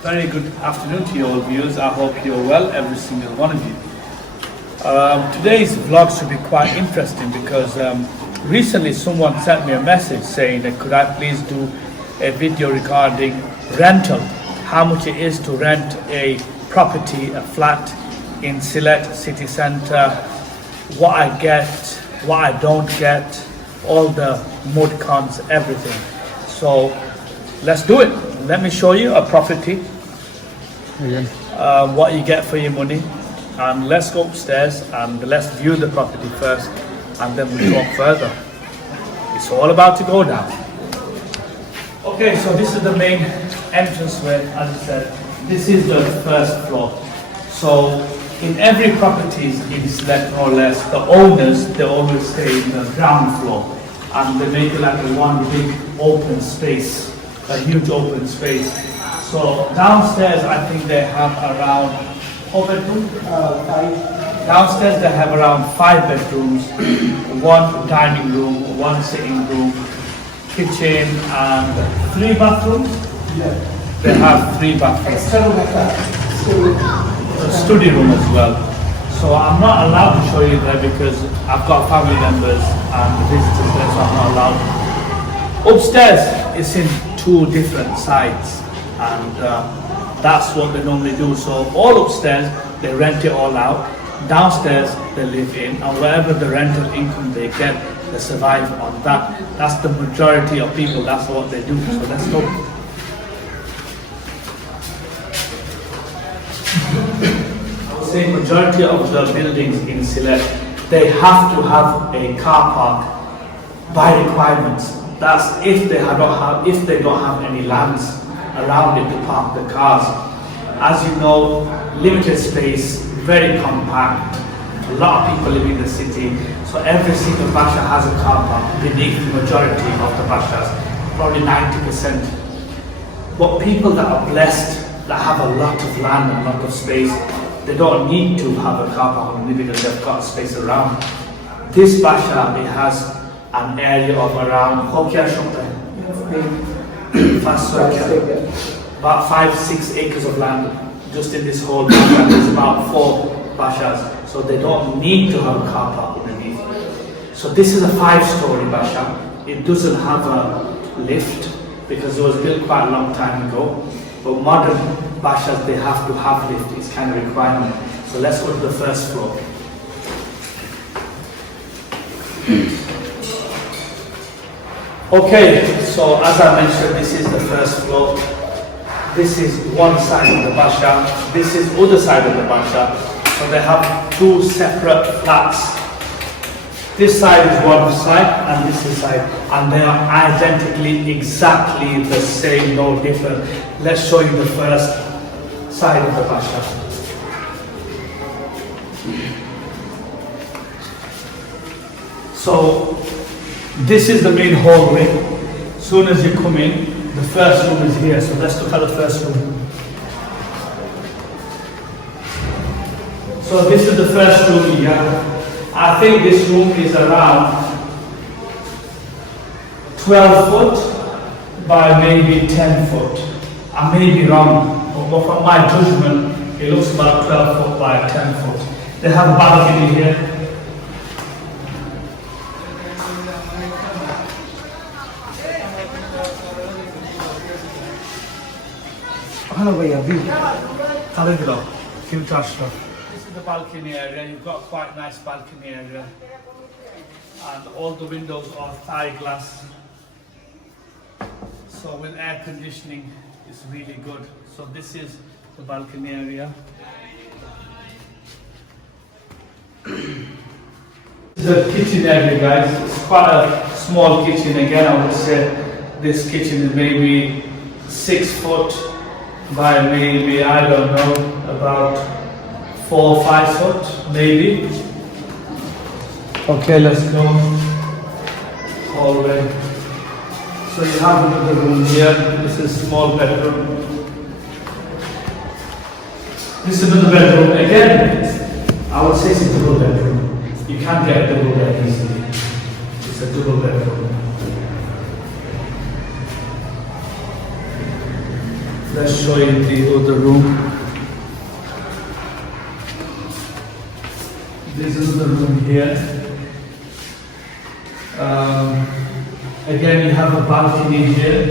Very good afternoon to you all viewers. I hope you're well, every single one of you. Today's vlog should be quite interesting because recently someone sent me a message saying that could I please do a video regarding rental, how much it is to rent a property, a flat in Sylhet city centre, what I get, what I don't get, all the mud cons, everything. So let's do it. Let me show you a property, what you get for your money, and let's go upstairs and let's view the property first and then we'll talk further. It's all about to go down. Okay, so this is the main entranceway. As I said, this is the first floor. So in every property in Sylhet, more or less, the owners, they always stay in the ground floor and they make it like a one big open space, a huge open space. So downstairs, I think they have around 4 bedrooms. Downstairs, they have around 5 bedrooms, 1 dining room, 1 sitting room, kitchen, and 3 bathrooms. Yeah. They have 3 bathrooms. A study room as well. So I'm not allowed to show you there because I've got family members and visitors there, so I'm not allowed. Upstairs, it's in 2 different sides, and that's what they normally do. So all upstairs, they rent it all out. Downstairs, they live in, and whatever the rental income they get, they survive on that. That's the majority of people, that's what they do. So let's go. I would say majority of the buildings in Sylhet, they have to have a car park by requirements. That's if they don't have any lands around it to park the cars. As you know, limited space, very compact. A lot of people live in the city, so every single basha has a car park beneath the majority of the bashas, probably 90%. But people that are blessed, that have a lot of land and a lot of space, they don't need to have a car park only because they've got space around. This basha, it has an area of around about 5-6 acres of land just in this whole basha. There's about 4 bashas, so they don't need to have a car park underneath. So this is a 5-story basha. It doesn't have a lift because it was built quite a long time ago. But modern bashas, they have to have lift. It's kind of requirement. So let's go to the first floor. Okay, so as I mentioned, this is the first floor. This is one side of the basha. This is other side of the basha. So they have 2 separate flats. This side is one side and this is side, and they are identically exactly the same, no different. Let's show you the first side of the basha. So this is the main hallway. As soon as you come in, the first room is here. So let's look at the first room. So this is the first room here. I think this room is around 12 foot by maybe 10 foot. I may be wrong, but from my judgment, it looks about 12 foot by 10 foot. They have a balcony here. This is the balcony area. You've got quite nice balcony area, and all the windows are thigh glass. So with air conditioning, it's really good. So this is the balcony area. The kitchen area, guys. It's quite a small kitchen. Again, I would say this kitchen is maybe 6 foot by maybe, I don't know, about 4 or 5 foot, maybe. Okay, let's go hallway. So you have another room here. This is small bedroom. This is another bedroom. Again, I would say it's a double bedroom. You can't get a double bed easily. It's a double bedroom. Let's show you the other room. This is the room here. Again, you have a balcony here,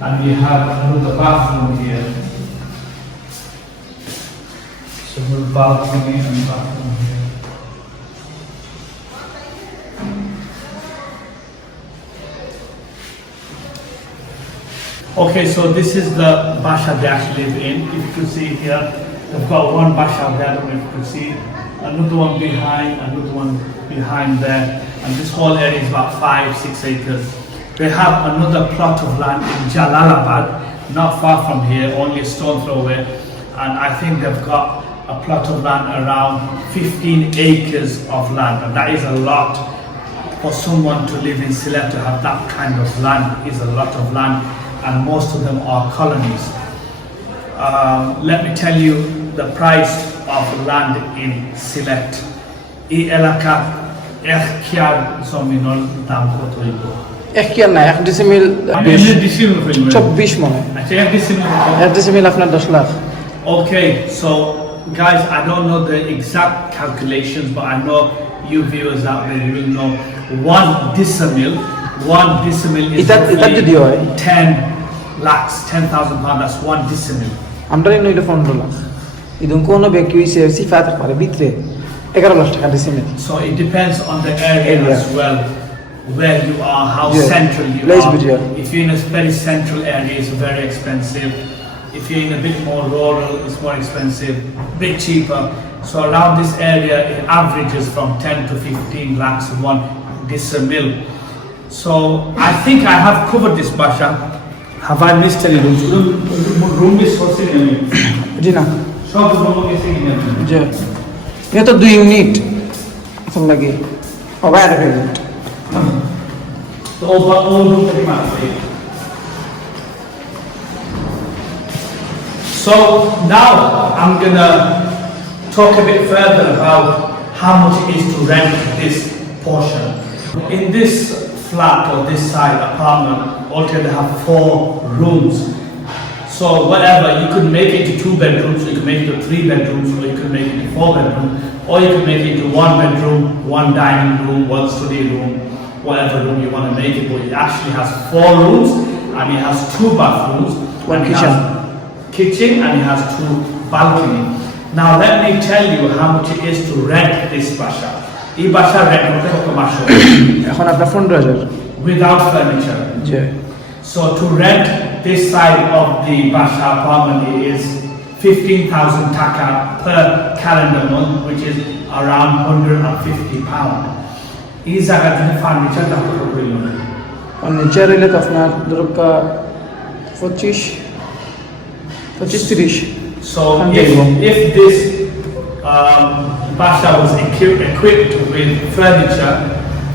and you have another bathroom here. So, a balcony and bathroom here. Okay, so this is the basha they actually live in. If you can see here, they've got one basha there, I don't know if you can see, another one behind there, and this whole area is about 5-6 acres. They have another plot of land in Jalalabad, not far from here, only a stone throw away, and I think they've got a plot of land around 15 acres of land, and that is a lot for someone to live in Sylhet. To have that kind of land is a lot of land, and most of them are colonies. Let me tell you the price of land in Sylhet. এই এলাকা 1 কিয়ার জমিনের দাম কত হইব? 1 কিয়ার না, 1 decimal 24 মনে। আচ্ছা, 1 decimal 1 decimal আপনার 10 lakh. Okay, so guys, I don't know the exact calculations, but I know you viewers out there, you will know 1 decimil is roughly 10 lakhs, 10,000 pounds. That's 1 decimil. আমরা নইলে 15 লাখ। ইদুন কোন ব্যক্তি হইছে সিফাত করে ভিতরে 11 লাখ টাকা decimal. So it depends on the area as well, where you are, how central you are. If you're in a very central area, it's very expensive. If you're in a bit more rural, it's more expensive, bit cheaper. So around this area, it averages from 10 to 15 lakhs 1 decimil. So I think I have covered this, Basha. Have I missed any rooms? Room is for sitting. Jina. Shop room is sitting. Yeah. ये तो 2 unit सब लगे और wire unit तो all room pretty much. So now I'm gonna talk a bit further about how much it is to rent this portion. In this flat or this side apartment, altogether they have 4 rooms. So whatever, you could make it into 2 bedrooms, you could make it into 3 bedrooms, or you could make it into 4 bedrooms, or you could make it into 1 bedroom, 1 dining room, 1 study room, whatever room you want to make it. But it actually has 4 rooms, and it has 2 bathrooms, 1 kitchen, and it has 2 balcony. Now let me tell you how much it is to rent this basha. এই বাসা rent করতে কত মাস হবে? এখন আপনার 15000 without furniture. G. So to rent this side of the basha apartment is 15,000 taka per calendar month, which is around 150 pound. এই জায়গার জন্য ফার্নিচার দাম কত পড়বে? ফার্নিচার হলে তো আপনার দরকা 25-30। So if this basha was equipped with furniture,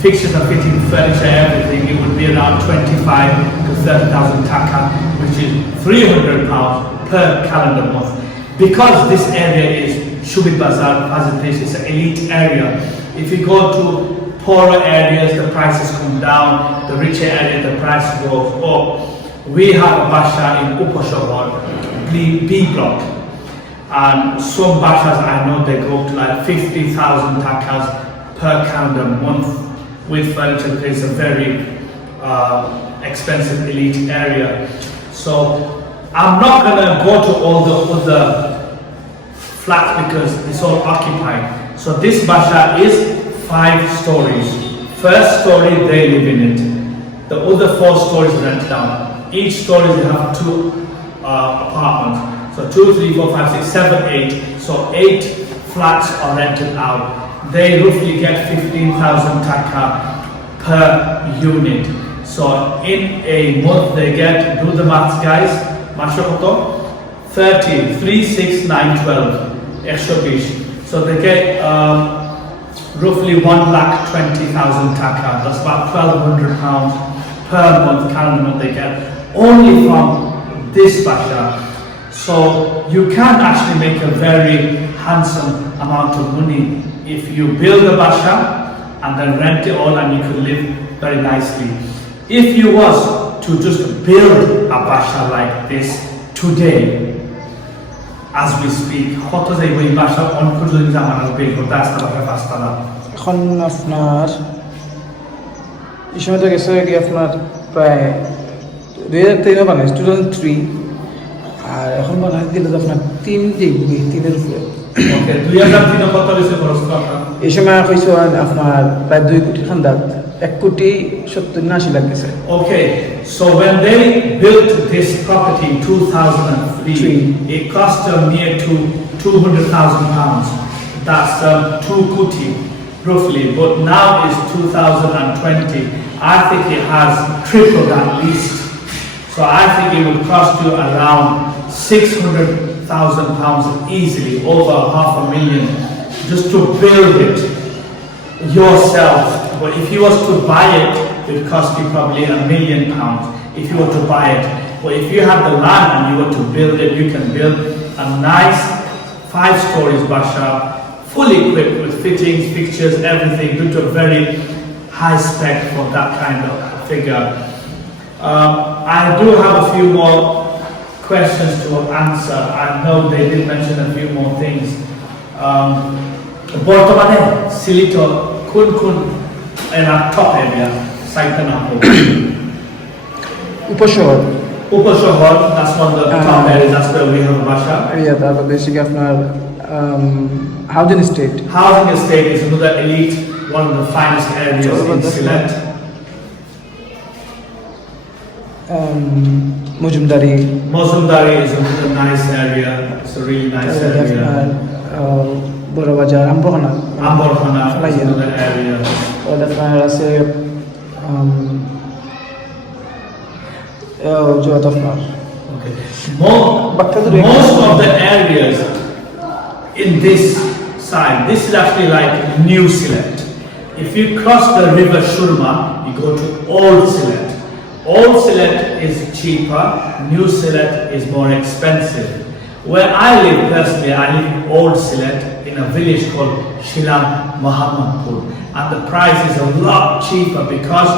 fixtures and fitting, furniture, everything, it would be around 25 to 30,000 taka, which is 300 pounds per calendar month. Because this area is Shubit Bazaar, Fazil Place, it's an elite area. If you go to poorer areas, the prices come down, the richer area, the price goes up. We have a basha in Upashawar, B block. And some bashas I know they go up to like 50,000 takas per calendar month with furniture, because it's a very expensive elite area. So I'm not gonna go to all the other flats because it's all occupied. So this basha is 5 stories. First story they live in it. The other 4 stories rent down. Each story they have 2 apartments. So 2, 3, 4, 5, 6, 7, 8. So 8 flats are rented out. They roughly get 15,000 taka per unit. So in a month they get, do the maths guys, 30, 3, 6, 9, 12 extra bish. So they get roughly 1,20,000 taka. That's about £1,200 per month, calendar month they get, only from this basha. So you can actually make a very handsome amount of money if you build a basha and then rent it all, and you could live very nicely. If you was to just build a basha like this today, as we speak, what does a way basha on Kudlin Zaman build? But that's the Fastala. এখন আপনার এই সময় তো গেছে কি আপনার প্রায় 2003 বানাইছে 2003 আর এখন বানাই দিলে তো আপনার 3 ডিগ্রি 3 এর উপরে ওকে 2003 কত হইছে খরচ আপনার এই সময় কইছো আপনার প্রায় 2 কোটি খান্দাত 1 কোটি 70 80 লাখ গেছে Okay, so when they built this property in 2003 it cost them near to £200,000. That's 2 koti roughly, but now is 2020. I think it has tripled at least. So I think it would cost you around £600,000 easily, over $500,000 just to build it yourself. But if you was to buy it, it would cost you probably £1 million if you were to buy it. But if you have the land and you were to build it, you can build a nice 5 stories basha, fully equipped with fittings, fixtures, everything, due to a very high spec for that kind of figure. I do have a few more questions to answer. I know they did mention a few more things. Bortomane, Silito, Kun in our top area, Saitanapo. Uposhohor Upashahar, that's one of the top areas, that's where we have a basha. Yeah, তারপর basic আপনার housing estate. Housing estate is another elite, one of the finest areas in Sylhet. Mujumdari is another nice area. It's a really nice area. Borobajar, Amborhana is another area. আপনার আছে যত আপনার Okay. Most of the areas in this side, this is actually like New Sylhet. If you cross the river Shurma, you go to Old Sylhet. Old Sylhet is cheaper, New Sylhet is more expensive. Where I live personally, I live in Old Sylhet in a village called Shilam Muhammadpur, and the price is a lot cheaper because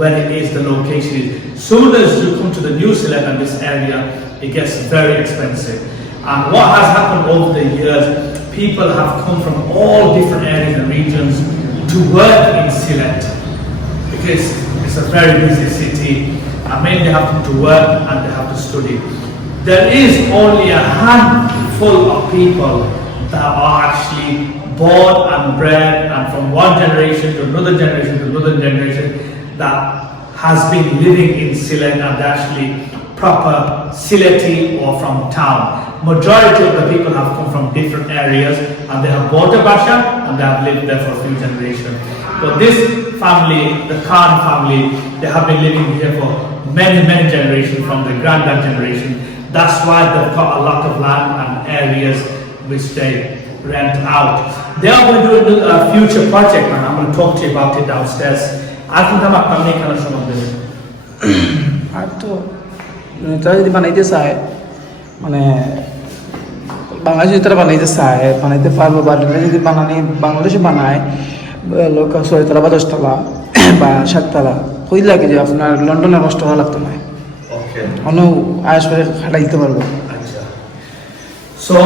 where it is, the location is. Soon as you come to the New Sylhet and this area, it gets very expensive. And what has happened over the years, people have come from all different areas and regions to work in Sylhet because it's a very busy city, and many they have come to work and they have to study. There is only a handful of people that are actually born and bred and from one generation to another generation that has been living in Sylhet and they're actually proper Sylheti or from town. Majority of the people have come from different areas and they have bought a basha and they have lived there for a few generations. But this family, the Khan family, they have been living here for many generations, from the granddad generation. That's why they've got a lot of land and areas which they rent out. They are going to do a future project, and I'm going to talk to you about it downstairs. I think I'm going to make some of this. আর তো তারা যদি বানাইতে চায় মানে বাংলাদেশে যদি তারা বানাইতে চায় বানাইতে পারবো, বা যদি বাংলাদেশে বানায় লোক 6 তলা বা 10 তলা বা 7 তলা কই লাগে যে আপনার লন্ডনে কষ্ট হওয়া লাগতো না। Okay. অন্য আয়েস করে খাটাই দিতে পারবো। So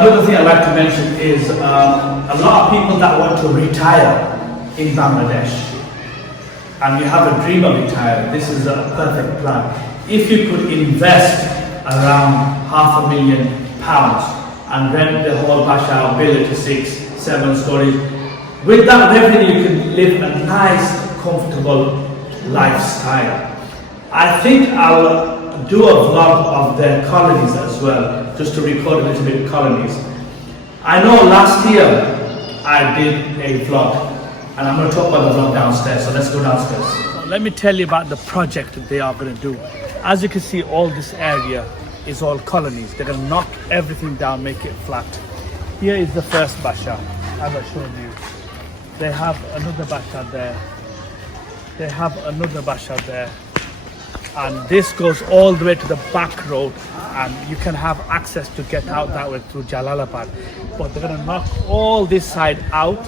another thing I'd like to mention is a lot of people that want to retire in Bangladesh, and you have a dream of retiring. This is a perfect plan. If you could invest around £500,000 and rent the whole basha or build it to 6-7 stories, with that revenue you can live a nice, comfortable lifestyle. I think I'll do a vlog of their colonies as well, just to record a little bit colonies. I know last year I did a vlog, and I'm going to talk about the vlog downstairs, so let's go downstairs. Let me tell you about the project that they are going to do. As you can see, all this area is all colonies. They're going to knock everything down, make it flat. Here is the first basha, as I showed you. They have another basha there. They have another basha there. And this goes all the way to the back road, and you can have access to get out that way through Jalalabad. But they're going to knock all this side out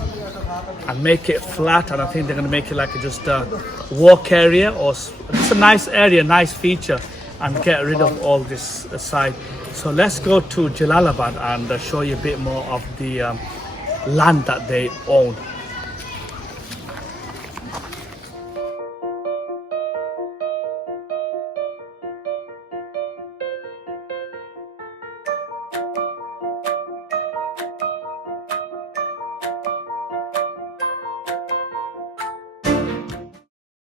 and make it flat, and I think they're going to make it like just a walk area or just a nice area, nice feature, and get rid of all this side. So let's go to Jalalabad and show you a bit more of the land that they own.